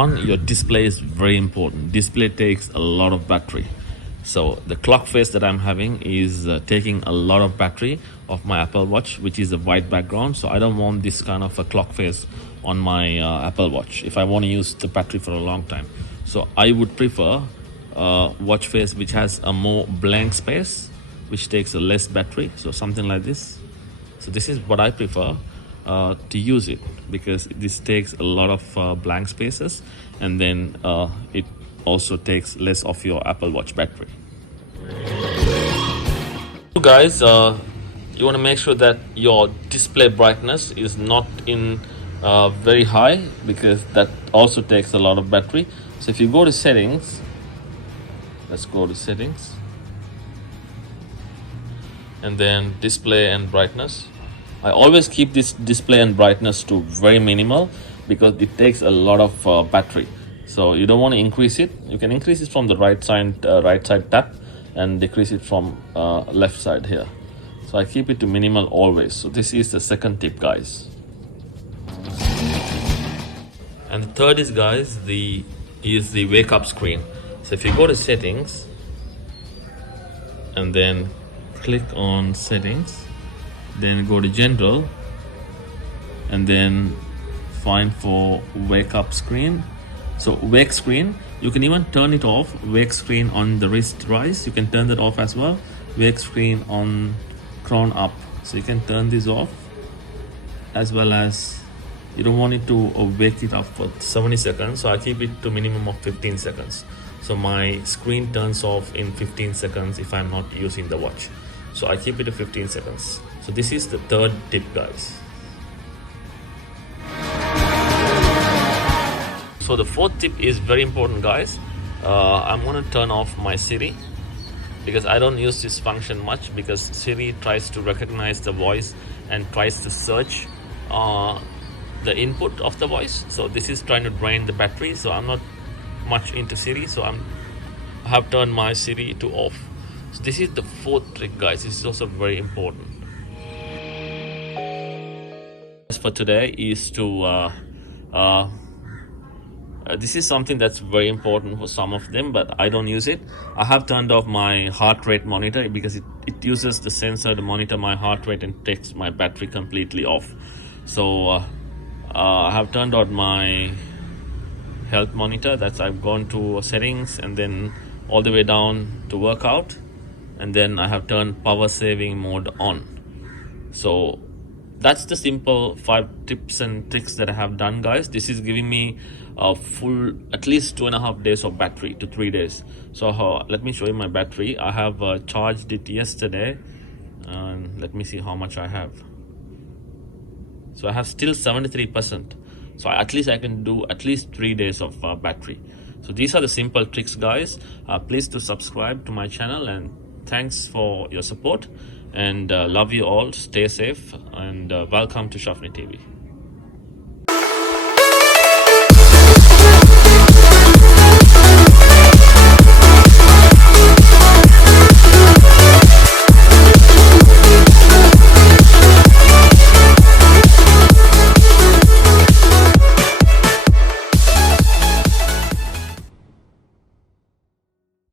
On your display is very important. Display takes a lot of battery. So the clock face that I'm having is taking a lot of battery of my Apple Watch, which is a white background. So I don't want this kind of a clock face on my Apple Watch if I want to use the battery for a long time. So I would prefer watch face which has a more blank space, which takes a less battery. So something like this. So this is what I prefer to use it, because this takes a lot of blank spaces, and then it also takes less of your Apple Watch battery. So guys, you want to make sure that your display brightness is not in very high, because that also takes a lot of battery. So if you go to settings, let's go to settings, and then display and brightness. I always keep this display and brightness to very minimal, because it takes a lot of battery. So you don't want to increase it. You can increase it from the right side tap, and decrease it from left side here. So I keep it to minimal always. So this is the second tip, guys. And the third is, guys, the wake up screen. So if you go to settings and then click on settings, then go to general, and then find for wake up screen. So wake screen, you can even turn it off. Wake screen on the wrist rise, you can turn that off as well. Wake screen on crown up, so you can turn this off, as well as you don't want it to wake it up for 70 seconds. So I keep it to minimum of 15 seconds. So my screen turns off in 15 seconds if I'm not using the watch. So I keep it to 15 seconds. So this is the third tip, guys. So the fourth tip is very important, guys. I'm going to turn off my SIRI, because I don't use this function much, because SIRI tries to recognize the voice and tries to search the input of the voice. So this is trying to drain the battery. So I'm not much into SIRI, so I have turned my SIRI to off. So this is the fourth trick, guys. This is also very important. For today is to this is something that's very important for some of them, but I don't use it. I have turned off my heart rate monitor, because it uses the sensor to monitor my heart rate and takes my battery completely off. So I have turned on my health monitor. That's, I've gone to settings and then all the way down to workout, and then I have turned power saving mode on. So that's the simple 5 tips and tricks that I have done, guys. This is giving me a full at least 2.5 days of battery to 3 days. So let me show you my battery. I have charged it yesterday, and let me see how much I have. So I have still 73%. So at least I can do at least 3 days of battery. So these are the simple tricks, guys. Please do subscribe to my channel, and thanks for your support, and love you all. Stay safe, and welcome to Shafni TV.